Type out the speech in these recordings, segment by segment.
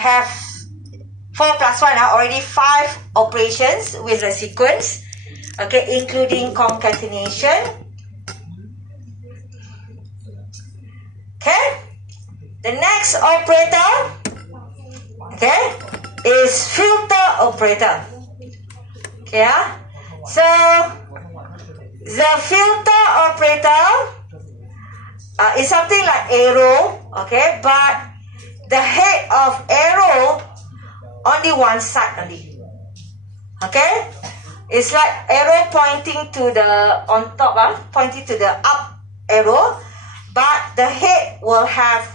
have 4 plus 1, already 5 operations with the sequence, okay, including concatenation. Okay, the next operator, okay, is filter operator. Okay, so the filter operator is something like arrow, okay, but the head of arrow only one side only. Okay, it's like arrow pointing to the on top, pointing to the up arrow, but the head will have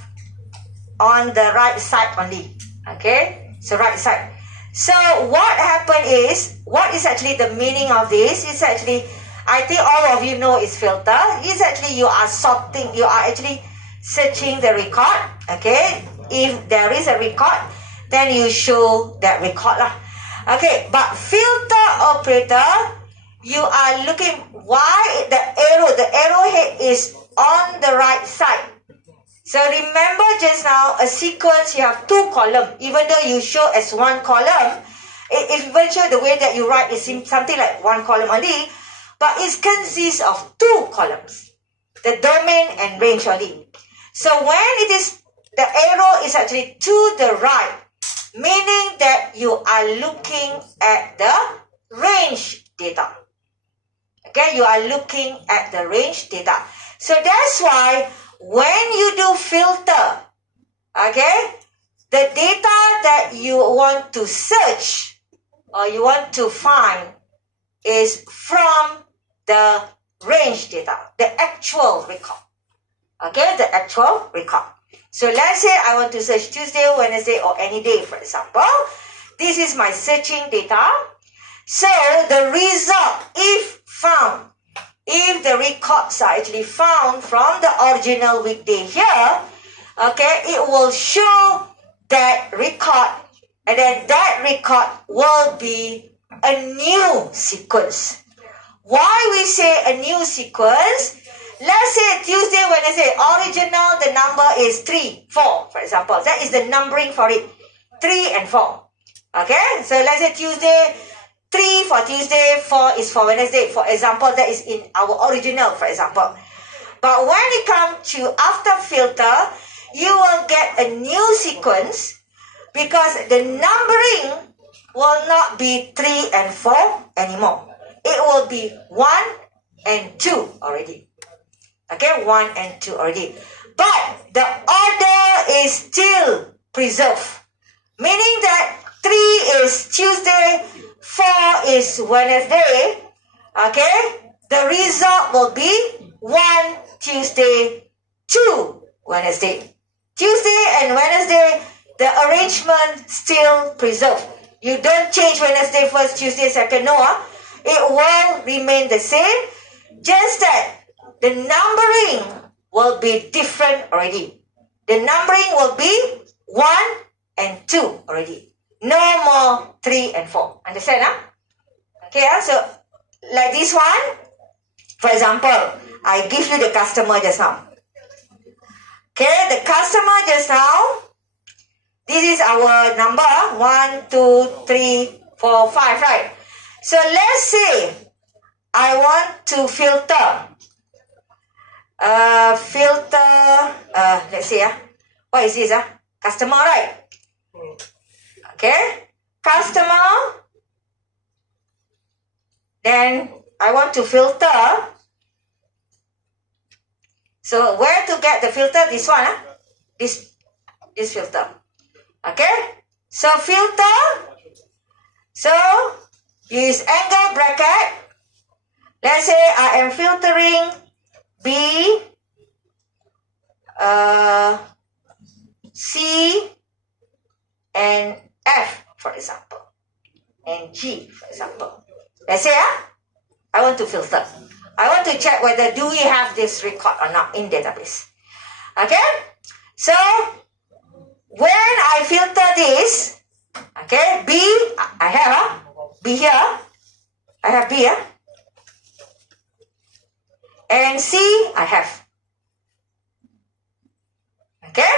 on the right side only. Okay, so right side. So what happened is, what is actually the meaning of this? Is actually, I think all of you know is filter. Is actually you are sorting, you are actually searching the record. Okay, if there is a record, then you show that record lah. Okay, but filter operator, you are looking why the arrowhead is on the right side. So remember just now, a sequence, you have 2 columns. Even though you show as 1 column, it will show the way that you write is something like 1 column only, but it consists of 2 columns, the domain and range only. So when it is, the arrow is actually to the right, meaning that you are looking at the range data. Okay, you are looking at the range data. So that's why when you do filter, okay, the data that you want to search or you want to find is from the range data, the actual record. Okay, the actual record. So let's say I want to search Tuesday, Wednesday, or any day, for example. This is my searching data. So the result, if found, if the records are actually found from the original weekday here, okay, it will show that record, and then that record will be a new sequence. Why we say a new sequence? Let's say Tuesday, Wednesday, original, the number is 3, 4, for example. That is the numbering for it, 3 and 4. Okay, so let's say Tuesday, 3 for Tuesday, 4 is for Wednesday. For example, that is in our original, for example. But when it comes to after filter, you will get a new sequence because the numbering will not be 3 and 4 anymore. It will be 1 and 2 already. Okay, 1 and 2 already. But the order is still preserved. Meaning that 3 is Tuesday, 4 is Wednesday. Okay, the result will be 1 Tuesday, 2 Wednesday. Tuesday and Wednesday, the arrangement still preserved. You don't change Wednesday first, Tuesday second, no. It will remain the same. Just that the numbering will be different already. The numbering will be 1 and 2 already. No more 3 and 4. Understand? Okay, so like this one, for example, I give you the customer just now. Okay, the customer just now, this is our number, 1, 2, 3, 4, 5, right? So let's say I want to filter. Let's see, what is this? Customer, right? Okay, customer. Then I want to filter. So where to get the filter? This one, this filter. Okay, so filter. So use angle bracket. Let's say I am filtering B, C, and F, for example, and G, for example. Let's say I want to filter. I want to check whether do we have this record or not in database. Okay, so when I filter this, okay, B, I have B here. I have B here. And C, I have. Okay,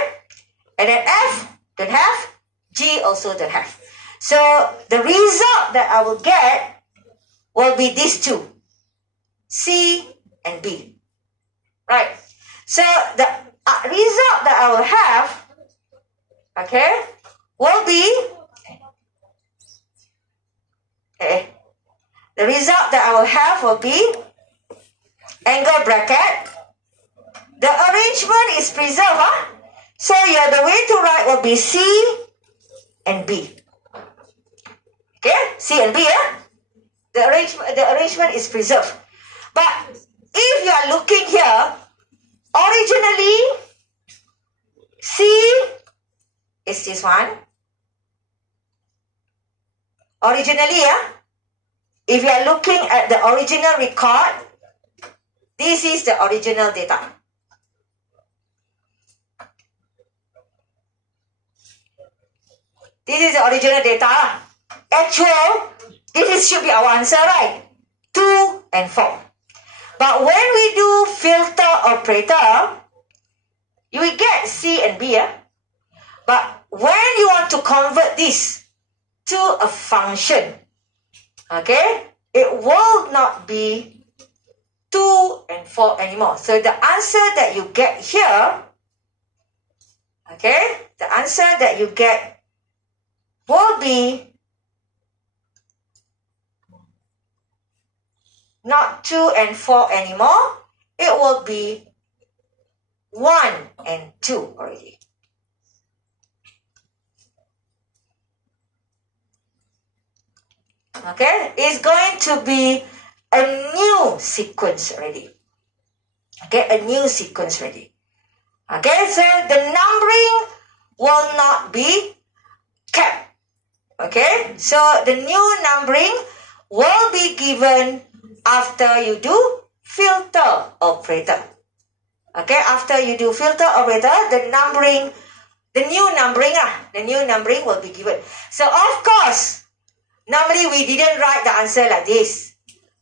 and then F, don't have. G, also don't have. So the result that I will get will be these two, C and B. Right. So the result that I will have, okay, will be, okay, the result that I will have will be angle bracket. The arrangement is preserved, huh? So yeah, the way to write will be C and B. Okay, C and B, yeah? The arrangement is preserved. But if you are looking here, originally C is this one. Originally, yeah, if you are looking at the original record, this is the original data. This is the original data. Actual, this should be our answer, right? 2 and 4. But when we do filter operator, you will get C and B. Yeah? But when you want to convert this to a function, okay, it will not be 2 and 4 anymore. So the answer that you get here, okay, the answer that you get will be not 2 and 4 anymore. It will be 1 and 2 already. Okay, it's going to be a new sequence already. Okay, a new sequence already. Okay, so the numbering will not be kept. Okay, so the new numbering will be given after you do filter operator. Okay, after you do filter operator, the new numbering will be given. So of course, normally we didn't write the answer like this.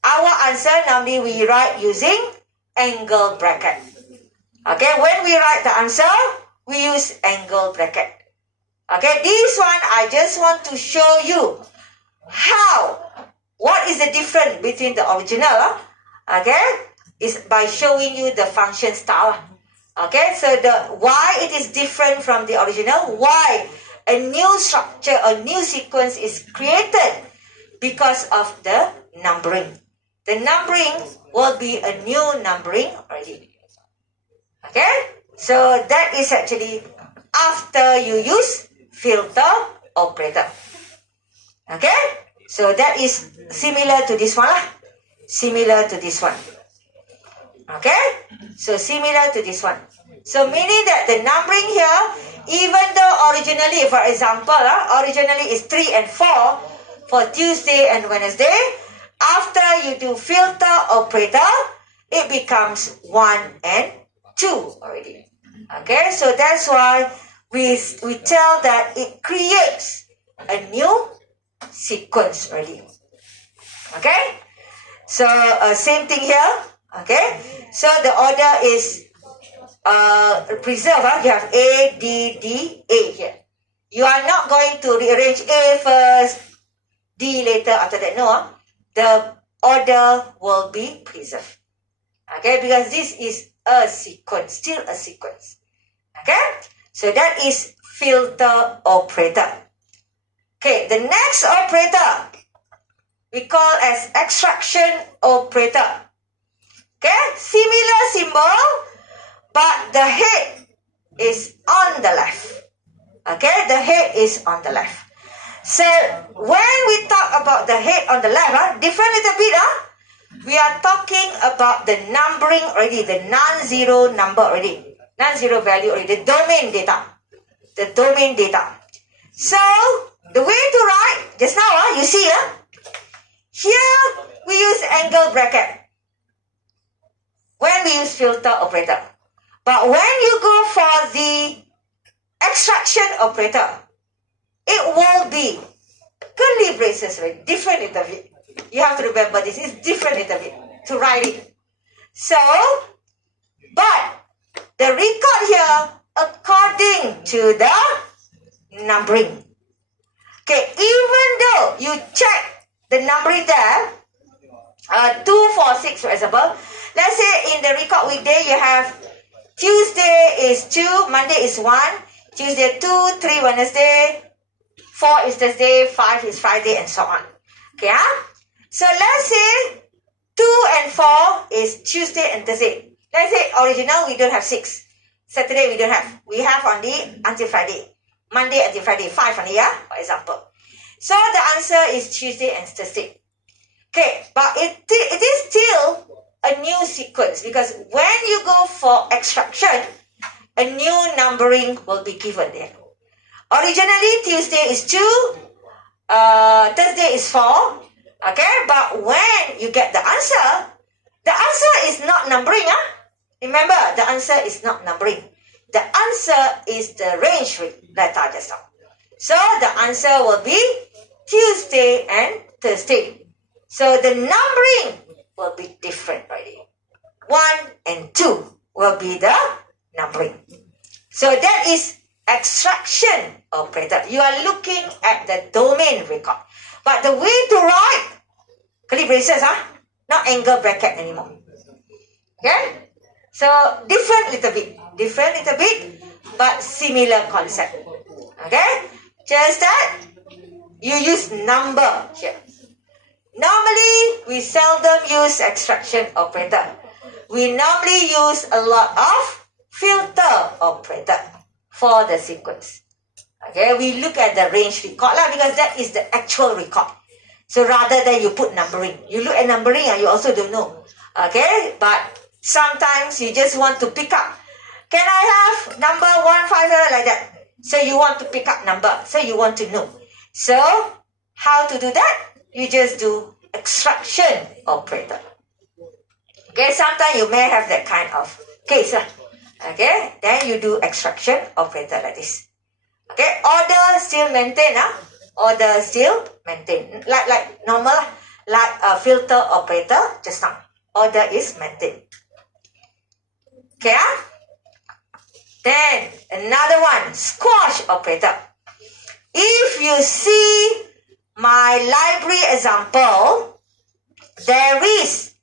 Our answer normally we write using angle bracket. Okay, when we write the answer, we use angle bracket. Okay, this one I just want to show you what is the difference between the original. Okay, is by showing you the function style. Okay, so why it is different from the original, why a new structure, a new sequence is created because of the numbering. The numbering will be a new numbering already. Okay, so that is actually after you use filter operator. Okay, so that is similar to this one lah. Similar to this one. Okay, so similar to this one. So meaning that the numbering here, even though originally, for example, originally is 3 and 4 for Tuesday and Wednesday, after you do filter operator, it becomes 1 and 2 already. Okay, so that's why we tell that it creates a new sequence already. Okay, so same thing here. Okay, so the order is preserved. You have A, D, D, A here. You are not going to rearrange A first, D later, after that. No, the order will be preserved. Okay, because this is a sequence, still a sequence. Okay, so that is filter operator. Okay, the next operator we call as extraction operator. Okay, similar symbol, but the head is on the left. Okay, the head is on the left. So when we talk about the head on the left, different little bit, we are talking about the numbering already, the non-zero number already, non-zero value already, the domain data. The domain data. So the way to write, just now, you see, here we use angle bracket when we use filter operator. But when you go for the extraction operator, it will be curly braces, right? Different little bit. You have to remember this is different little bit to write it. So, but the record here according to the numbering. Okay, even though you check the numbering there, 2, 4, 6 for example, let's say in the record weekday you have Tuesday is 2, Monday is 1, Tuesday 2, 3 Wednesday, 4 is Thursday, 5 is Friday, and so on. Okay, so let's say 2 and 4 is Tuesday and Thursday. Let's say original we don't have 6. Saturday we don't have. We have only until Friday. Monday until Friday, 5 only, for example. So the answer is Tuesday and Thursday. Okay, but it is still a new sequence because when you go for extraction, a new numbering will be given there. Originally, Tuesday is 2, Thursday is 4, okay, but when you get the answer is not numbering, Remember, the answer is not numbering. The answer is the range letter just now. So the answer will be Tuesday and Thursday. So the numbering will be different already. 1 and 2 will be the numbering. So that is extraction operator. You are looking at the domain record. But the way to write, curly braces, not angle bracket anymore. Okay? So different little bit, but similar concept. Okay? Just that you use number here. Normally, we seldom use extraction operator. We normally use a lot of filter operator for the sequence. Okay, we look at the range record because that is the actual record. So rather than you put numbering, you look at numbering and you also don't know. Okay, but sometimes you just want to pick up. Can I have number 150 like that? So you want to pick up number. So you want to know. So how to do that? You just do extraction operator. Okay, sometimes you may have that kind of case. Okay, then you do extraction operator like this. Okay, order still maintain. Order still maintain. Like normal, like a filter operator just now. Order is maintained. Okay, Then another one, squash operator. If you see my library example, there is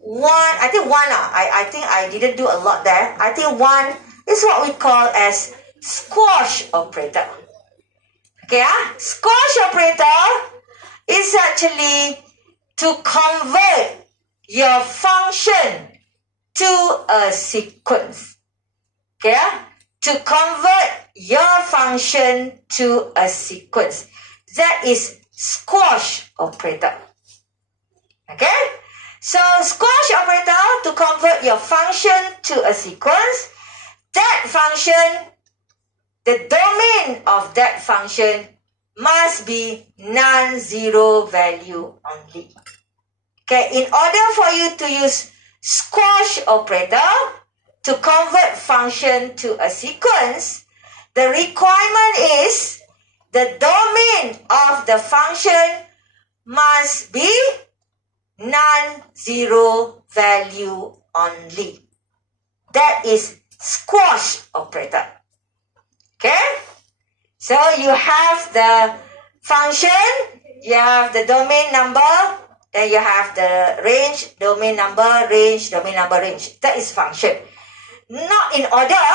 one, I think one, I think I didn't do a lot there. I think one is what we call as squash operator. Okay, squash operator is actually to convert your function to a sequence. Okay, to convert your function to a sequence. That is squash operator. Okay, so squash operator to convert your function to a sequence. That function, the domain of that function must be non-zero value only. Okay, in order for you to use squash operator to convert function to a sequence, the requirement is the domain of the function must be non-zero value only. That is squash operator. Okay? So you have the function, you have the domain number, then you have the range, domain number, range, domain number, range. That is function. Not in order.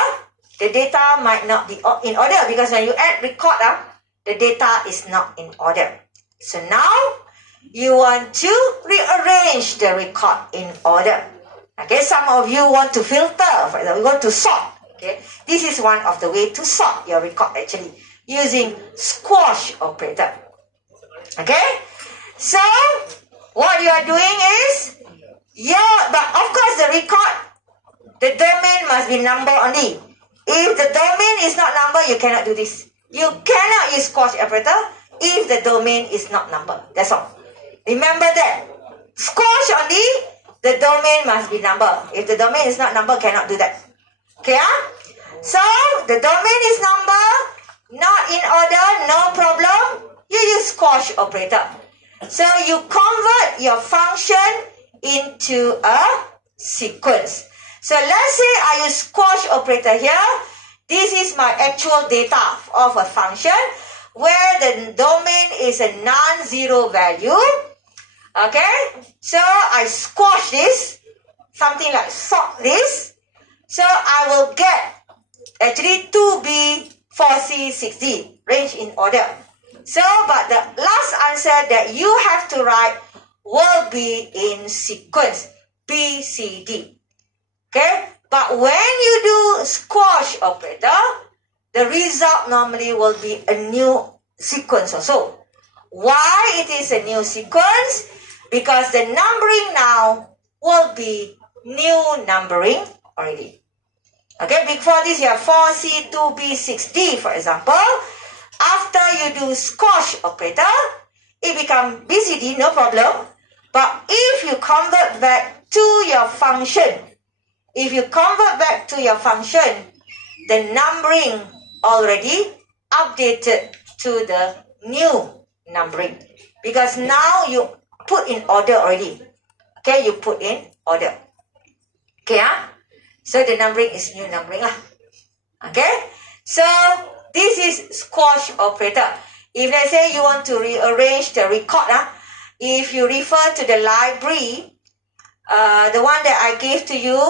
The data might not be in order because when you add record, the data is not in order. So now you want to rearrange the record in order. Okay, some of you want to filter, for example, you want to sort. Okay, this is one of the way to sort your record actually using squash operator. Okay, so what you are doing is but of course the record, the domain must be number only. If the domain is not number, you cannot do this. You cannot use squash operator if the domain is not number. That's all. Remember that. Squash only, the domain must be number. If the domain is not number, cannot do that. Okay, So, the domain is number, not in order, no problem. You use squash operator. So, you convert your function into a sequence. So, let's say I use squash operator here. This is my actual data of a function. where the domain is a non-zero value. Okay, so I squash this, something like sort this. So I will get actually 2B, 4C, 6D, range in order. So, but the last answer that you have to write will be in sequence, B, C, D. Okay, but when you do squash operator, the result normally will be a new sequence also. Why it is a new sequence? Because the numbering now will be new numbering already. Okay, before this you have 4C, 2B, 6D, for example. After you do squash operator, it becomes BCD, no problem. But if you convert back to your function, the numbering already updated to the new numbering. Because now you put in order already. Okay, you put in order. Okay, so the numbering is new numbering lah. Okay, so this is squash operator. If let's say you want to rearrange the record, if you refer to the library, the one that I gave to you,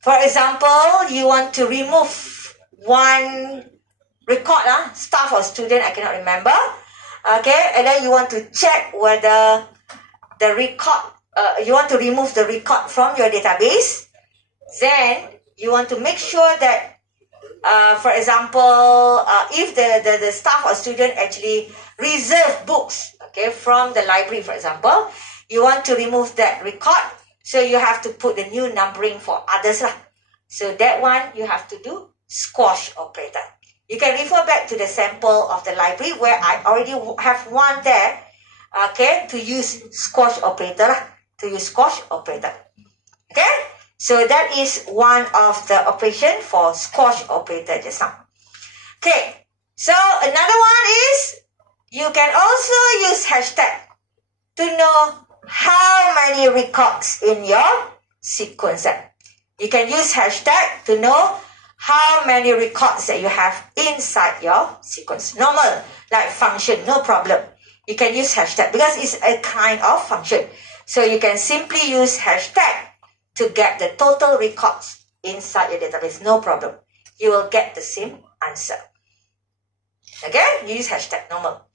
for example, you want to remove one record, staff or student, I cannot remember. Okay, and then you want to check whether the record, you want to remove the record from your database. Then you want to make sure that, for example, if the staff or student actually reserve books, okay, from the library, for example, you want to remove that record. So you have to put the new numbering for others lah. So that one you have to do squash operator. You can refer back to the sample of the library where I already have one there, okay, to use squash operator lah, Okay, so that is one of the operation for squash operator just now. Okay, so another one is you can also use hashtag to know how many records in your sequence. You can use hashtag to know how many records that you have inside your sequence. Normal, like function, no problem. You can use hashtag because it's a kind of function. So you can simply use hashtag to get the total records inside your database. No problem. You will get the same answer. Okay, you use hashtag, normal,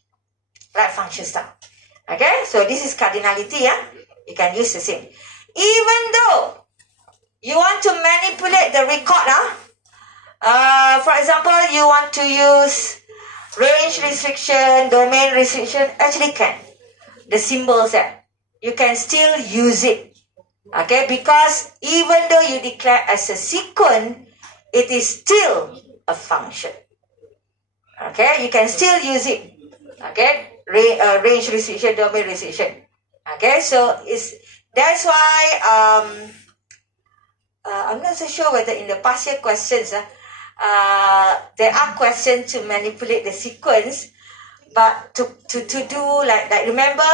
like function stuff. Okay, so this is cardinality. You can use the same. Even though you want to manipulate the record, for example, you want to use range restriction, domain restriction, actually can. The symbols there, you can still use it. Okay, because even though you declare as a sequence, it is still a function. Okay, you can still use it. Okay, range restriction, domain restriction. Okay, so that's why I'm not so sure whether in the past year questions there are questions to manipulate the sequence, but to do like remember,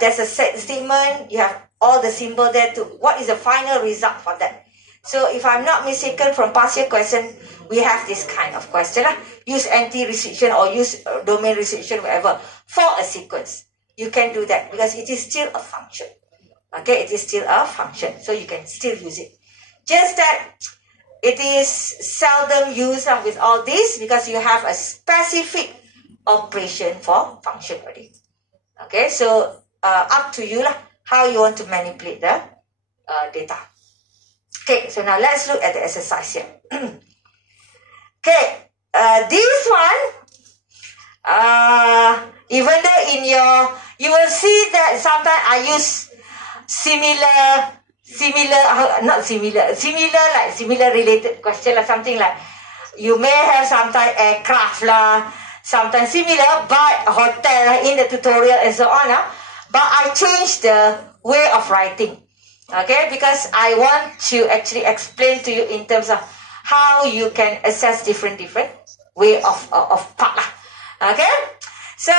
there's a set statement, you have all the symbol there to what is the final result for that. So if I'm not mistaken from past year question, we have this kind of question. Use anti-restriction or use domain restriction, whatever, for a sequence. You can do that because it is still a function. Okay, it is still a function. So you can still use it. Just that it is seldom used with all this because you have a specific operation for function already. Okay, so up to you how you want to manipulate the data. Okay, so now let's look at the exercise here. Okay, this one, even though you will see that sometimes I use similar related question something like you may have sometimes aircraft sometimes similar, but hotel in the tutorial and so on. But I changed the way of writing. Okay, because I want to actually explain to you in terms of how you can assess different way of part. Okay, so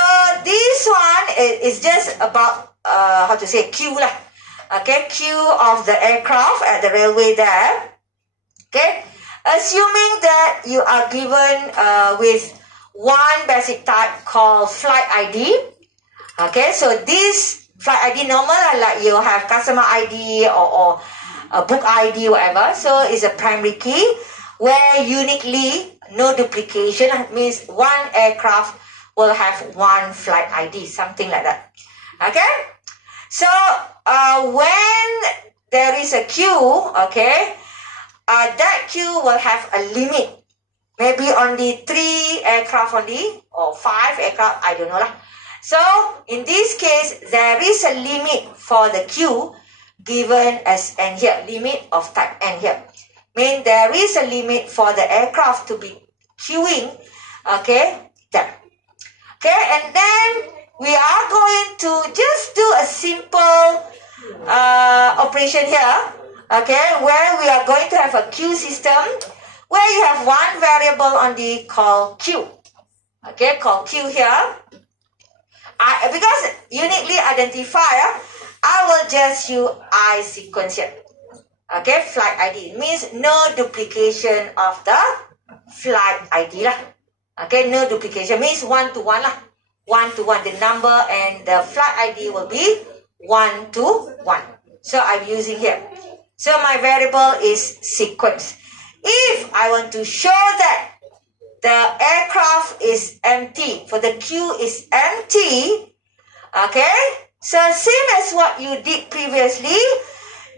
this one is just about how to say queue Okay, queue of the aircraft at the railway there. Okay, Assuming that you are given with one basic type called flight ID. Okay, so this flight ID normal like you have customer ID or a book ID, whatever. So it's a primary key where uniquely, no duplication, means one aircraft will have one flight ID, something like that. Okay, so when there is a queue, okay, that queue will have a limit. Maybe only 3 aircraft only or 5 aircraft, I don't know lah. So in this case, there is a limit for the queue given as N here, limit of type N here. Mean there is a limit for the aircraft to be queuing, okay, there. Okay, and then we are going to just do a simple operation here, okay, where we are going to have a queue system where you have one variable only called Q. Okay, called Q here. Because uniquely identifier, I will just use I sequence here. Okay, flight ID means no duplication of the flight ID lah. Okay, no duplication means 1 to 1 lah. 1 to 1. The number and the flight ID will be 1 to 1. So I'm using here. So my variable is sequence. If I want to show that the aircraft is empty, for the queue is empty, okay, so same as what you did previously,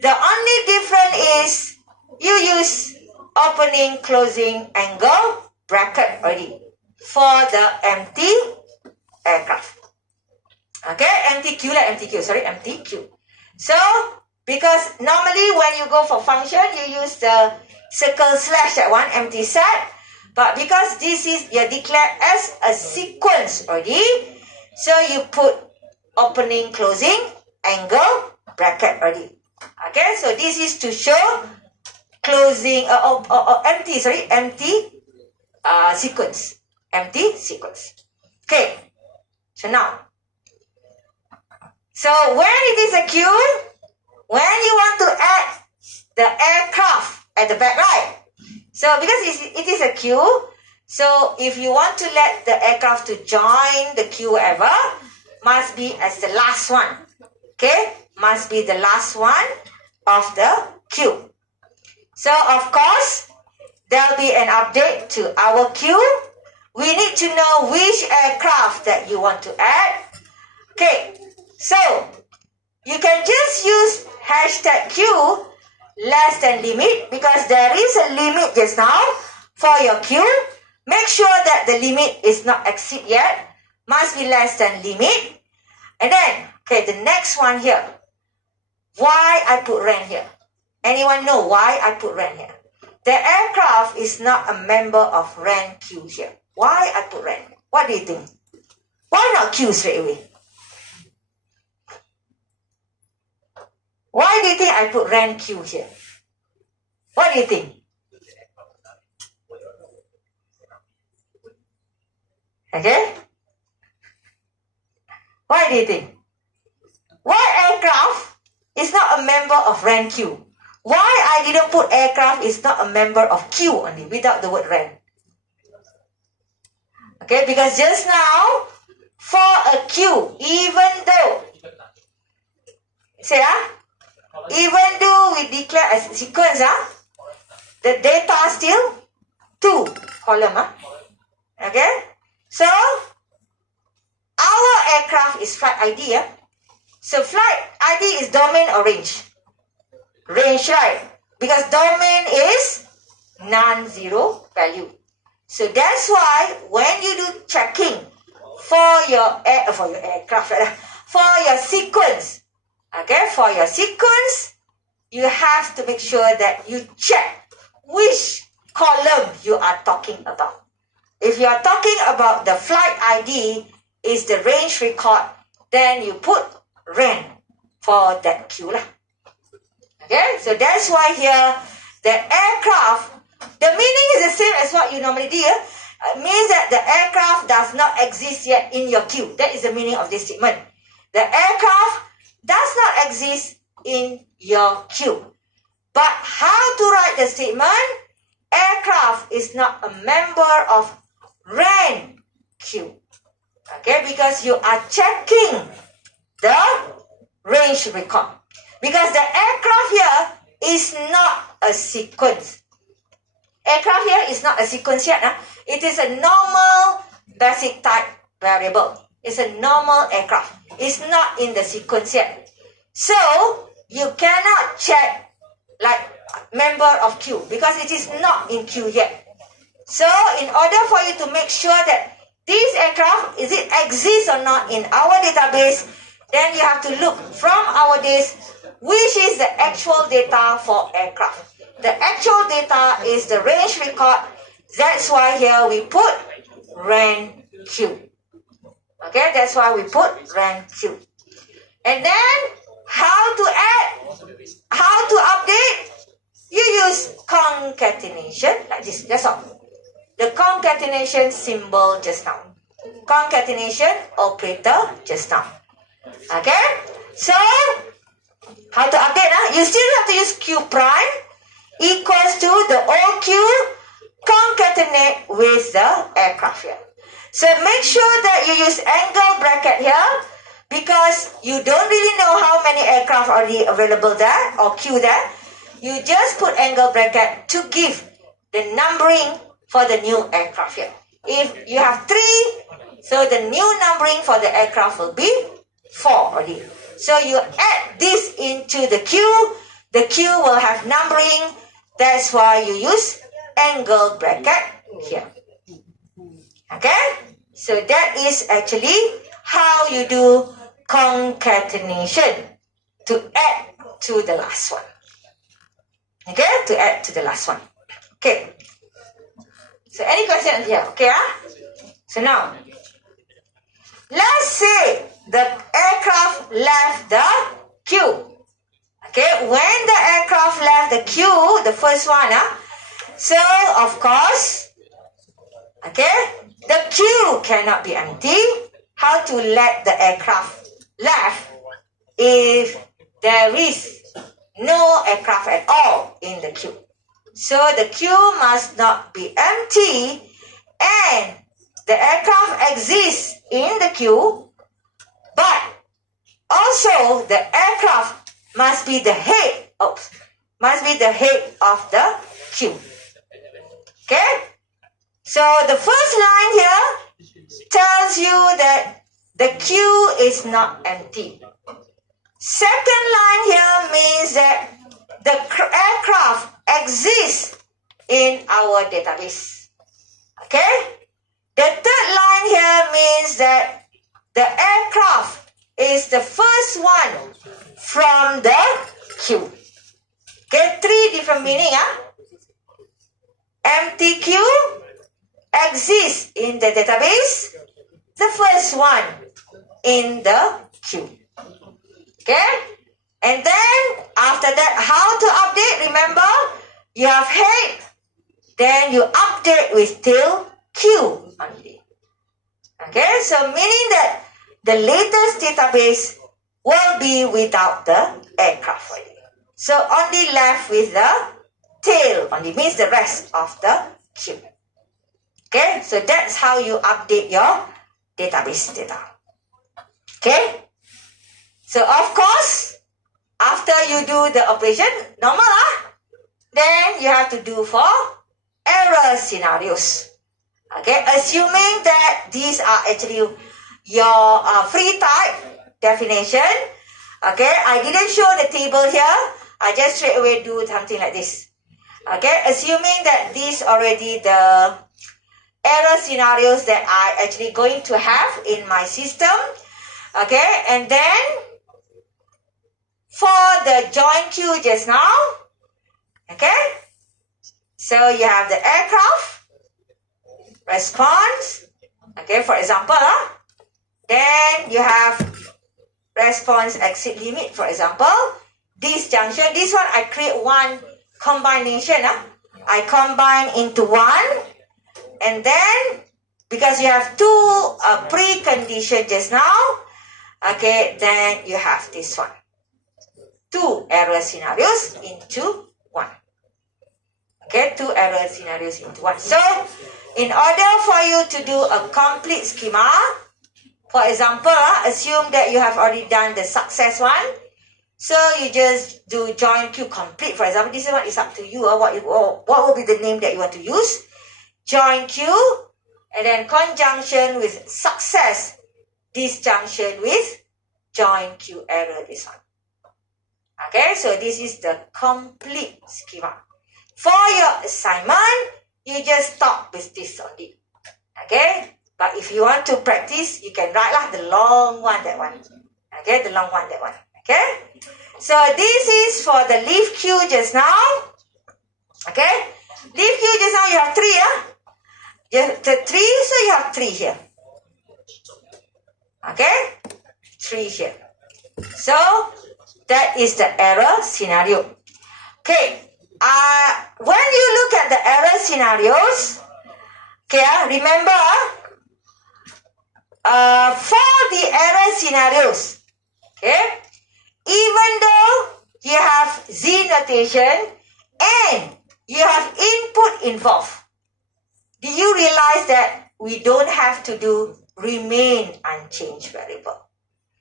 the only difference is you use opening, closing, angle, bracket already for the empty aircraft. Okay, empty queue, empty queue. So, because normally when you go for function, you use the circle slash, that one, empty set. But because this is you declared as a sequence already, so you put opening, closing, angle, bracket already. Okay, so this is to show closing, empty sequence. Empty sequence. Okay, so now, so when it is a queue, when you want to add the aircraft at the back, right? So because it is a queue, so if you want to let the aircraft to join the queue ever, must be as the last one. Okay, must be the last one of the queue. So of course, there will be an update to our queue. We need to know which aircraft that you want to add. Okay, so you can just use hashtag queue less than limit, because there is a limit just now for your queue. Make sure that the limit is not exceed yet. Must be less than limit. And then, okay, the next one here. Why I put ren here? Anyone know why I put ren here? The aircraft is not a member of ren queue here. Why I put ren? What do you think? Why not queue straight away? Why do you think I put ren queue here? What do you think? Okay? Why do you think? Why aircraft is not a member of ren queue? Why I didn't put aircraft is not a member of queue only without the word ren? Okay, because just now for a queue, even though, even though we declare as sequence, the data still 2 column. Okay, so our aircraft is flight ID. So flight ID is domain or range? Range, right? Because domain is non-zero value. So that's why when you do checking for your aircraft, for your sequence, okay, for your sequence, you have to make sure that you check which column you are talking about. If you are talking about the flight ID is the range record, then you put ren for that queue lah. Okay, so that's why here the aircraft, the meaning is the same as what you normally do. Means that the aircraft does not exist yet in your queue. That is the meaning of this statement. The aircraft does not exist in your queue. But how to write the statement? aircraft is not a member of rank queue. Okay, because you are checking the range record. Because the aircraft here is not a sequence. Aircraft here is not a sequence yet. It is a normal basic type variable. It's a normal aircraft. It's not in the sequence yet. So, you cannot check like member of queue because it is not in queue yet. So, in order for you to make sure that this aircraft, is it exists or not in our database, then you have to look from our disk which is the actual data for aircraft. The actual data is the range record. That's why here we put rank queue. Okay, that's why we put rank queue. And then how to add, how to update? You use concatenation like this. That's all. The concatenation symbol just now. Concatenation operator just now. Okay, so how to update? You still have to use q prime equals to the old q concatenate with the aircraft here. So make sure that you use angle bracket here because you don't really know how many aircraft are already available there or queue there. You just put angle bracket to give the numbering for the new aircraft here. If you have 3, so the new numbering for the aircraft will be 4 already. So you add this into the queue. The queue will have numbering. That's why you use angle bracket here. Okay? So that is actually how you do concatenation to add to the last one. Okay? To add to the last one. Okay. So any questions here? Okay? So now, let's say the aircraft left the queue. Okay? When the aircraft left the queue, the first one, so of course, okay, the queue cannot be empty. How to let the aircraft left if there is no aircraft at all in the queue? So the queue must not be empty and the aircraft exists in the queue, but also the aircraft must be the head of the queue. Okay? So the first line here tells you that the queue is not empty. Second line here means that the aircraft exists in our database. Okay? The third line here means that the aircraft is the first one from the queue. Okay, 3 different meaning. Empty queue exists in the database, the first one in the queue. Okay? And then after that, how to update? Remember, you have head, then you update with till queue only. Okay? So meaning that the latest database will be without the aircraft already. So only left with the tail only, means the rest of the queue. Okay, so that's how you update your database data. Okay, so of course, after you do the operation, normal, then you have to do for error scenarios. Okay, assuming that these are actually your free type definition. Okay, I didn't show the table here. I just straight away do something like this. Okay, assuming that these already the error scenarios that I actually going to have in my system. Okay, and then for the join queue just now, okay, so you have the aircraft response. Okay, for example, then you have response exit limit, for example. This junction, this one I create one combination. I combine into one, and then because you have 2 precondition just now, okay, then you have this one. 2 error scenarios into one. Okay, 2 error scenarios into one. So, in order for you to do a complete schema, for example, assume that you have already done the success one. So, you just do join queue complete. For example, this one is up to you. What will be the name that you want to use? Join queue, and then conjunction with success, disjunction with join queue error, this one. Okay, so this is the complete schema. For your assignment, you just stop with this only. Okay, but if you want to practice, you can write lah the long one, that one. Okay, the long one, that one. Okay, so this is for the leaf queue just now. Okay, leaf queue just now you have 3, You have the 3, so you have 3 here. Okay, 3 here. So that is the error scenario. Okay, when you look at the error scenarios, okay, remember, for the error scenarios, okay, even though you have Z notation and you have input involved, do you realize that we don't have to do remain unchanged variable?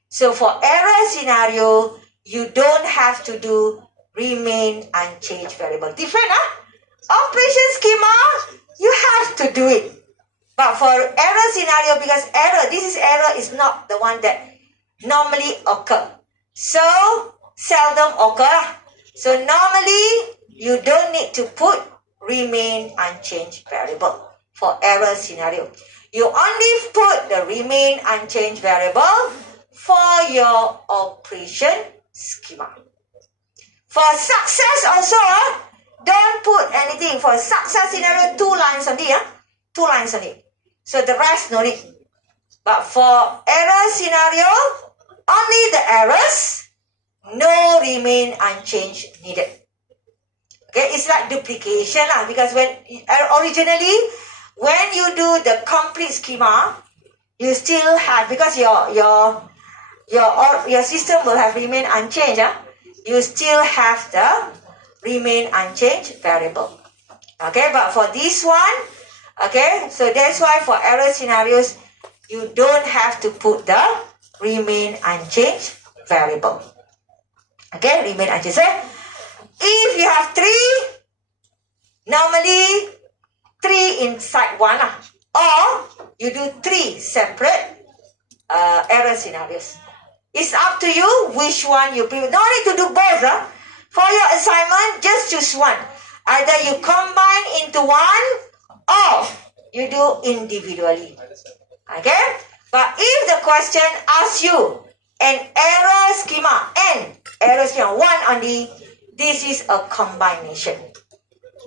So for error scenario, you don't have to do remain unchanged variable. Different, Operation schema, you have to do it. But for error scenario, because error is not the one that normally occur. So, seldom occur. So, normally, you don't need to put remain unchanged variable for error scenario. You only put the remain unchanged variable for your operation schema. For success also, don't put anything. For success scenario, 2 lines only. 2 lines only. So the rest no need. But for error scenario, only the errors, no remain unchanged needed. Okay, it's like duplication lah, because when originally when you do the complete schema, you still have, because your system will have remain unchanged. You still have the remain unchanged variable. Okay, but for this one, okay, so that's why for error scenarios, you don't have to put the remain unchanged variable. Okay, remain unchanged. So, if you have 3, normally 3 inside 1, or you do 3 separate error scenarios. It's up to you which one you prefer. No need to do both. For your assignment, just choose one. Either you combine into one or you do individually. Okay? But if the question asks you an error schema, one only, this is a combination.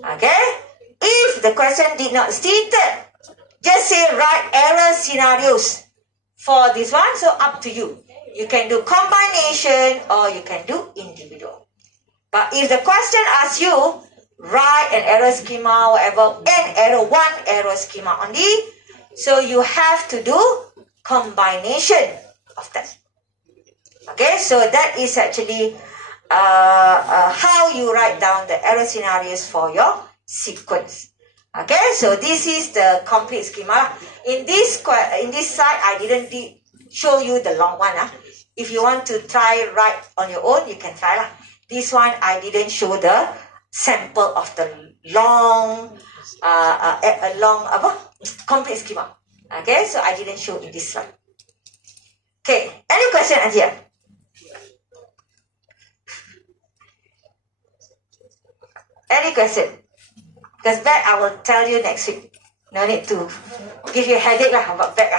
Okay? If the question did not state it, just say write error scenarios for this one. So up to you. You can do combination or you can do individual. But if the question asks you, write an error schema, whatever, one error schema only, so you have to do combination of that. Okay, so that is actually how you write down the error scenarios for your sequence. Okay, so this is the complete schema. In this side, I didn't show you the long one. If you want to try write on your own, you can try. This one, I didn't show the sample of the long complete schema. Okay, so I didn't show in this slide. Okay, any question here? Any question? Because back I will tell you next week. No need to give you a headache about back.